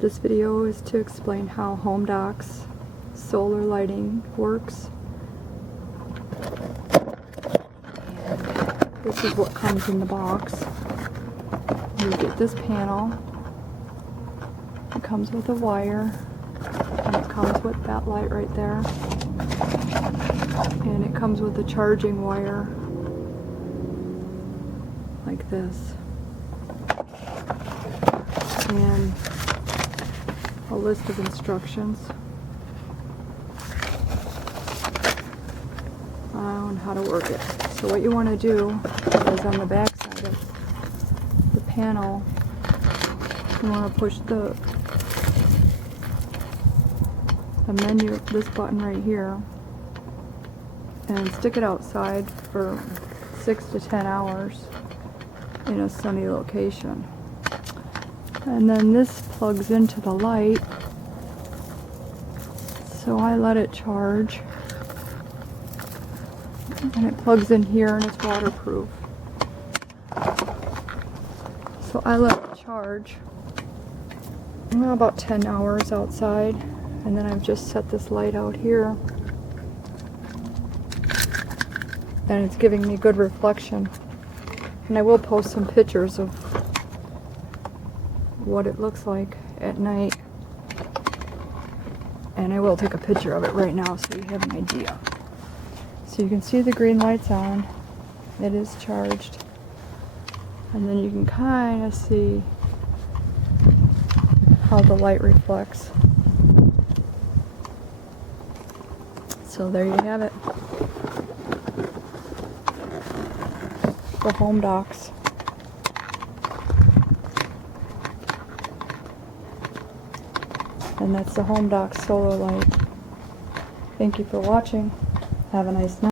This video is to explain how Homdox solar lighting works. And this is what comes in the box. You get this panel. It comes with a wire, and it comes with that light right there. And it comes with a charging wire like this. And a list of instructions on how to work it. So what you want to do is on the back side of the panel, you want to push the menu, this button right here, and stick it outside for 6 to 10 hours in a sunny location. And then this plugs into the light, so I let it charge, and it plugs in here and it's waterproof. So I let it charge about 10 hours outside, and then I've just set this light out here, and it's giving me good reflection. And I will post some pictures of what it looks like at night, and I will take a picture of it right now so you have an idea. So you can see the green light's on, it is charged, and then you can kind of see how the light reflects. So there you have it, the Homdox. And that's the Homdox solar light. Thank you for watching. Have a nice night.